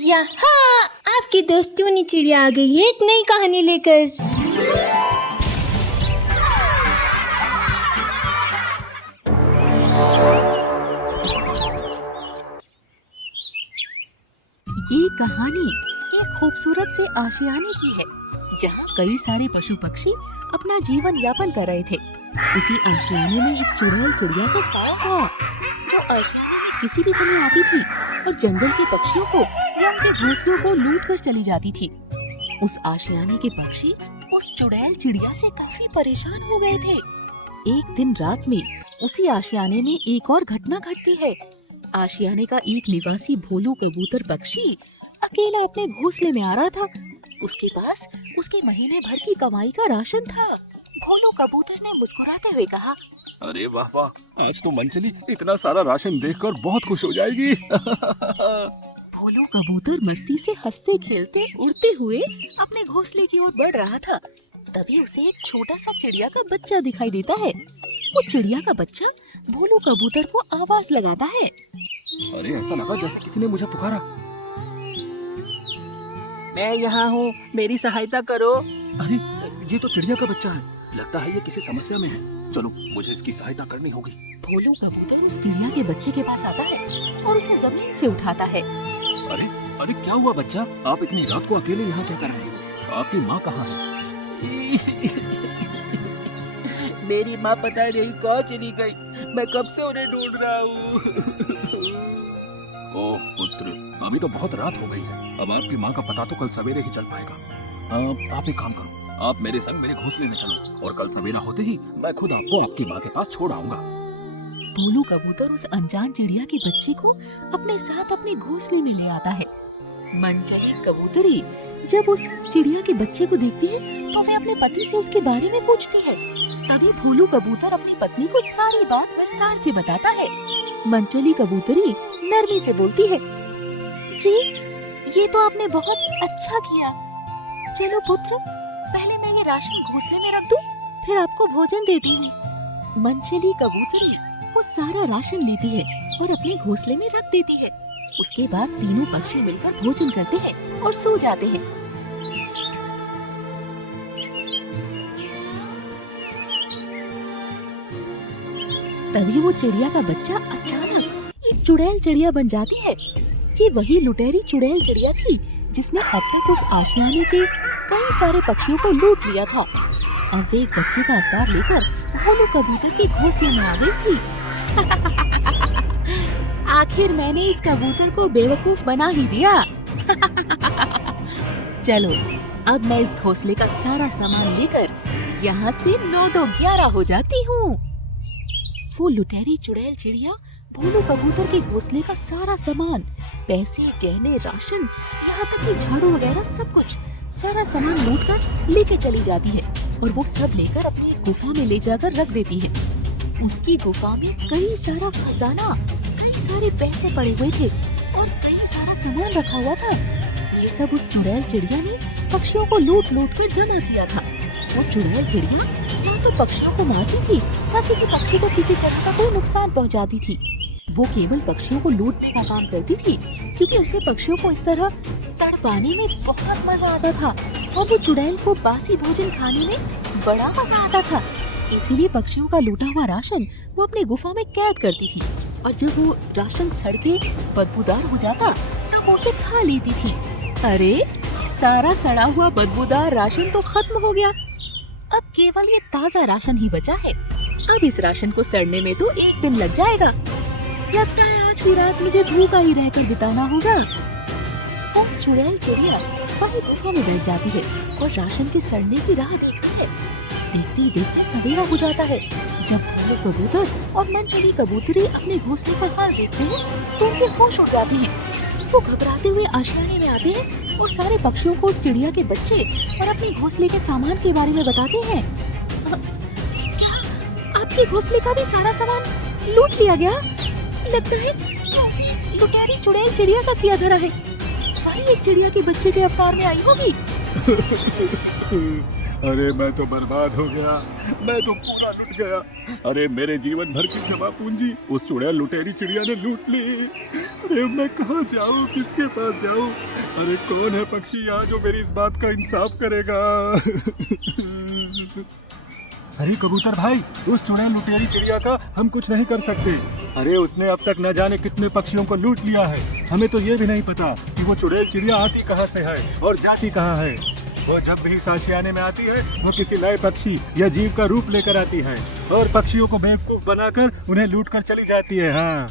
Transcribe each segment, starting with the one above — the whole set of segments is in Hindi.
यहाँ आपकी दोस्त टूनी चिड़िया आ गई है एक नई कहानी लेकर। ये कहानी एक खूबसूरत से आशियाने की है जहाँ कई सारे पशु पक्षी अपना जीवन यापन कर रहे थे। उसी आशियाने में एक चुड़ैल चिड़िया का साया था जो आशियाने में किसी भी समय आती थी और जंगल के पक्षियों को या उनके घोंसलों को लूट कर चली जाती थी। उस आशियाने के पक्षी उस चुड़ैल चिड़िया से काफी परेशान हो गए थे। एक दिन रात में उसी आशियाने में एक और घटना घटती है। आशियाने का एक निवासी भोलू कबूतर पक्षी अकेला अपने घोंसले में आ रहा था। उसके पास उसके महीने भर की कमाई का राशन था। भोलू कबूतर ने मुस्कुराते हुए कहा, अरे वाह वाह, आज तो मंचली इतना सारा राशन देखकर बहुत खुश हो जाएगी। भोलू कबूतर मस्ती से हंसते खेलते उड़ते हुए अपने घोंसले की ओर बढ़ रहा था। तभी उसे एक छोटा सा चिड़िया का बच्चा दिखाई देता है। वो चिड़िया का बच्चा भोलू कबूतर को आवाज लगाता है। अरे ऐसा लगा जैसे किसी ने मुझे पुकारा। मैं यहाँ हूँ, मेरी सहायता करो। अरे ये तो चिड़िया का बच्चा है, लगता है ये किसी समस्या में है। चलो मुझे इसकी सहायता करनी होगी। भोलू कबूतर उस चिड़िया के बच्चे के पास आता है और उसे जमीन से उठाता है। अरे अरे क्या हुआ बच्चा, आप इतनी रात को अकेले यहाँ क्या कर रहे हो? आपकी माँ कहाँ है? मेरी माँ पता नहीं कहाँ चली गई, मैं कब से उन्हें ढूंढ रहा हूँ। ओह पुत्र, अभी तो बहुत रात हो गई है, अब आपकी माँ का पता तो कल सवेरे ही चल पाएगा। आप एक काम करो, आप मेरे संग मेरे घोंसले में चलो और कल सवेरा होते ही मैं खुद आपको आपकी माँ के पास छोड़ आऊंगा। भोलू कबूतर उस अनजान चिड़िया के बच्चे को अपने साथ अपने घोंसले में ले आता है। मनचली कबूतरी जब उस चिड़िया के बच्चे को देखती है तो वे अपने पति से उसके बारे में पूछती है। तभी भोलू कबूतर अपनी पत्नी को सारी बात विस्तार से बताता है। मनचली कबूतरी नरमी से बोलती है, जी ये तो आपने बहुत अच्छा किया। चलो पुत्र, पहले मैं ये राशन घोंसले में रख दूं, फिर आपको भोजन देती हूँ। मनचली कबूतरी वो सारा राशन लेती है और अपने घोंसले में रख देती है। उसके बाद तीनों पक्षी मिलकर भोजन करते हैं और सो जाते हैं। तभी वो चिड़िया का बच्चा अचानक एक चुड़ैल चिड़िया बन जाती है। ये वही लुटेरी चुड़ैल चिड़िया थी जिसने अब तक उस आशियाने के कई सारे पक्षियों को लूट लिया था। अब वे एक बच्चे का अवतार लेकर भोलू कबूतर के घोंसले में आ गई थी। आखिर मैंने इस कबूतर को बेवकूफ बना ही दिया। चलो अब मैं इस घोंसले का सारा सामान लेकर यहाँ से 9-2-11 हो जाती हूँ। वो लुटेरी चुड़ैल चिड़िया भोलू कबूतर के घोंसले का सारा सामान, पैसे, गहने, राशन, यहाँ तक कि झाड़ू वगैरह सब कुछ, सारा सामान लूट कर लेके चली जाती है और वो सब लेकर अपनी एक गुफा में ले जाकर रख देती है। उसकी गुफा में कई सारा खजाना, कई सारे पैसे पड़े हुए थे और कई सारा सामान रखा हुआ था। ये सब उस चुड़ैल चिड़िया ने पक्षियों को लूट लूट कर जमा किया था। वो चुड़ैल चिड़िया ना तो पक्षियों को मारती थी, ना किसी पक्षी को किसी तरह का कोई नुकसान पहुंचाती थी। वो केवल पक्षियों को लूटने का काम करती थी क्योंकि उसे पक्षियों को इस तरह तड़पाने में बहुत मजा आता था और वो चुड़ैल को बासी भोजन खाने में बड़ा मजा आता था। इसीलिए पक्षियों का लूटा हुआ राशन वो अपनी गुफा में कैद करती थी और जब वो राशन सड़के बदबूदार हो जाता तब वो उसे खा लेती थी। अरे सारा सड़ा हुआ बदबूदार राशन तो खत्म हो गया, अब केवल ये ताजा राशन ही बचा है। अब इस राशन को सड़ने में तो 1 दिन लग जाएगा। लगता है आज की रात मुझे भूखा ही रहकर बिताना होगा। वो चुड़ैल चिड़िया वही गुफा में बैठ जाती है और राशन के सड़ने की राह देखती है। देखते ही देखते सवेरा हो जाता है। जब भोलू कबूतर और मनचली कबूतरी अपने घोंसले का हाल देखते हैं तो उनके होश उड़ जाते हैं। वो घबराते हुए आशियाने में आते हैं और सारे पक्षियों को उस चिड़िया के बच्चे और अपने घोंसले के सामान के बारे में बताते हैं। क्या आपके घोंसले का भी सारा सामान लूट लिया गया? लगता है कि उसे लुटेरी चुड़ैल चिड़िया का किया धरा है। वही एक चिड़िया के बच्चे के अवतार में आई होगी। अरे मैं तो बर्बाद हो गया, मैं तो पूरा लुट गया। अरे मेरे जीवन भर की जमा पूंजी उस चुड़ैल लुटेरी चिड़िया ने लूट ली। अरे मैं कहाँ जाऊँ, किसके पास जाऊँ? अरे कौन है पक्षी यहाँ जो मेरी इस बात का इंसाफ करेगा? अरे कबूतर भाई, उस चुड़ैल लुटेरी चिड़िया का हम कुछ नहीं कर सकते। अरे उसने अब तक न जाने कितने पक्षियों को लूट लिया है। हमें तो ये भी नहीं पता कि वो चुड़ैल चिड़िया आती कहाँ से है और जाती कहाँ है। वो जब भी इस आशियाने में आती है वो किसी नए पक्षी या जीव का रूप लेकर आती है और पक्षियों को बेवकूफ बनाकर उन्हें लूट कर चली जाती है। हाँ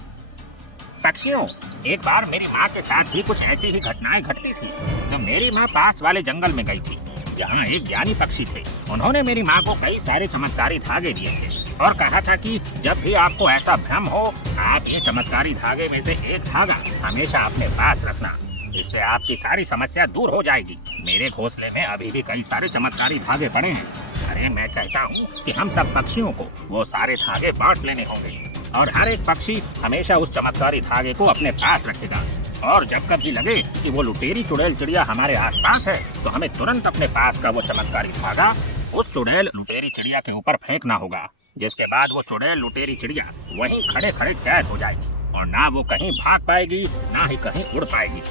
पक्षियों, एक बार मेरी माँ के साथ भी कुछ ऐसी ही घटनाएं घटती थी। जब मेरी माँ पास वाले जंगल में गई थी जहाँ एक ज्ञानी पक्षी थे। उन्होंने मेरी माँ को कई सारे चमत्कारी धागे दिए थे और कहा था कि जब भी आपको ऐसा भ्रम हो, आप ये चमत्कारी धागे में से एक धागा हमेशा अपने पास रखना, इससे आपकी सारी समस्या दूर हो जाएगी। मेरे घोंसले में अभी भी कई सारे चमत्कारी धागे पड़े हैं। अरे मैं कहता हूँ कि हम सब पक्षियों को वो सारे धागे बांट लेने होंगे और हर एक पक्षी हमेशा उस चमत्कारी धागे को अपने पास रखेगा। और जब कभी लगे कि वो लुटेरी चुड़ैल चिड़िया हमारे आसपास है तो हमें तुरंत अपने पास का वो चमत्कारी धागा उस चुड़ैल लुटेरी चिड़िया के ऊपर फेंकना होगा, जिसके बाद वो चुड़ैल लुटेरी चिड़िया वहीं खड़े खड़े कैद हो जाएगी और ना वो कहीं भाग पाएगी ना ही कहीं उड़ पाएगी।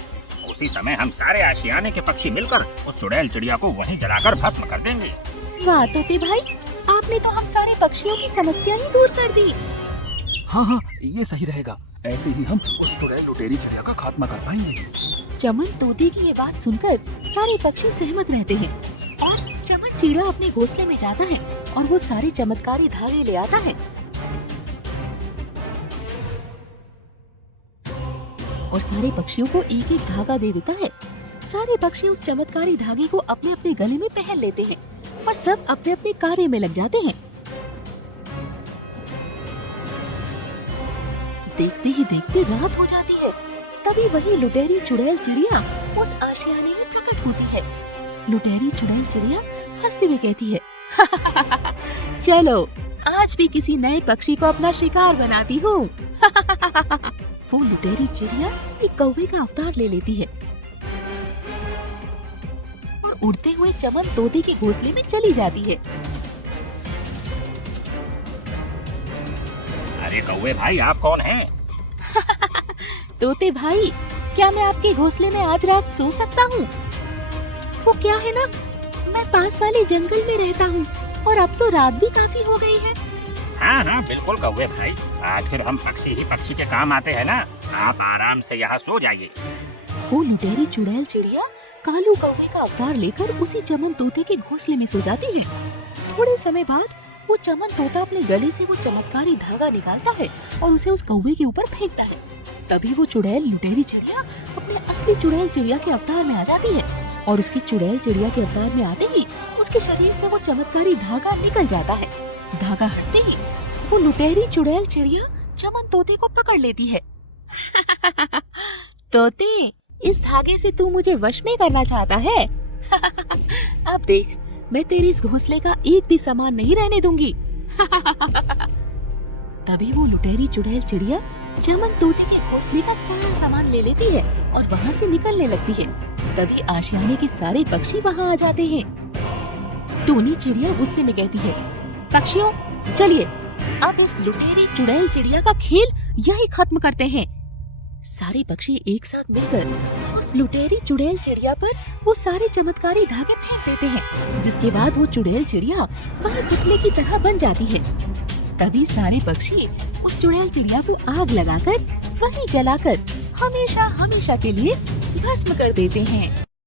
उसी समय हम सारे आशियाने के पक्षी मिलकर उस चुड़ैल चिड़िया को वहीं जलाकर भस्म कर देंगे। वाह तोते भाई, आपने तो हम सारे पक्षियों की समस्या ही दूर कर दी। हाँ हाँ, ये सही रहेगा। ऐसे ही हम उस चुड़ैल लुटेरी चिड़िया का खात्मा कर पाएंगे। चमन तोते की ये बात सुनकर सारे पक्षी सहमत रहते हैं और चमन चिड़ा अपने घोंसले में जाता है और वो सारे चमत्कारी धागे ले आता है और सारे पक्षियों को एक एक धागा दे देता है। सारे पक्षी उस चमत्कारी धागे को अपने अपने गले में पहन लेते हैं और सब अपने अपने कार्य में लग जाते हैं। देखते ही देखते रात हो जाती है। तभी वही लुटेरी चुड़ैल चिड़िया उस आशियाने में प्रकट होती है। लुटेरी चुड़ैल चिड़िया हंसते हुए कहती है, चलो आज भी किसी नए पक्षी को अपना शिकार बनाती हूँ। वो लुटेरी चिड़िया एक कौवे का अवतार ले लेती है और उड़ते हुए चमन तोते के घोंसले में चली जाती है। अरे कौवे भाई, आप कौन हैं? तोते भाई, क्या मैं आपके घोंसले में आज रात सो सकता हूँ? वो क्या है ना, मैं पास वाले जंगल में रहता हूँ और अब तो रात भी काफी हो गई है। हाँ हाँ बिल्कुल कौवे भाई, आखिर हम पक्षी ही पक्षी के काम आते हैं ना। आप आराम से यहाँ सो जाइए। वो लुटेरी चुड़ैल चिड़िया कालू कौवे का अवतार लेकर उसी चमन तोते के घोंसले में सो जाती है। थोड़े समय बाद वो चमन तोता अपने गले से वो चमत्कारी धागा निकालता है और उसे उस कौवे के ऊपर फेंकता है। तभी वो चुड़ैल लुटेरी चिड़िया अपने असली चुड़ैल चिड़िया के अवतार में आ जाती है और उसकी चुड़ैल चिड़िया के अवतार में आते ही उसके शरीर से वो चमत्कारी धागा निकल जाता है। धागा हटते ही वो लुटेरी चुड़ैल चिड़िया चमन तोते को पकड़ लेती है। तोते, इस धागे से तू मुझे वश में करना चाहता है? अब देख, मैं तेरी इस घोंसले का एक भी सामान नहीं रहने दूंगी। तभी वो लुटेरी चुड़ैल चिड़िया चमन तोते के घोंसले का सारा सामान ले लेती है और वहाँ से निकलने लगती है। तभी आशियाने के सारे पक्षी वहाँ आ जाते हैं। टूनी चिड़िया गुस्से में कहती है, पक्षियों चलिए अब इस लुटेरी चुड़ैल चिड़िया का खेल यही खत्म करते हैं। सारे पक्षी एक साथ मिलकर उस लुटेरी चुड़ैल चिड़िया पर वो सारे चमत्कारी धागे फेंक देते हैं, जिसके बाद वो चुड़ैल चिड़िया वहाँ पुतले की तरह बन जाती है। तभी सारे पक्षी उस चुड़ैल चिड़िया को आग लगाकर वहीं जलाकर हमेशा हमेशा के लिए भस्म कर देते हैं।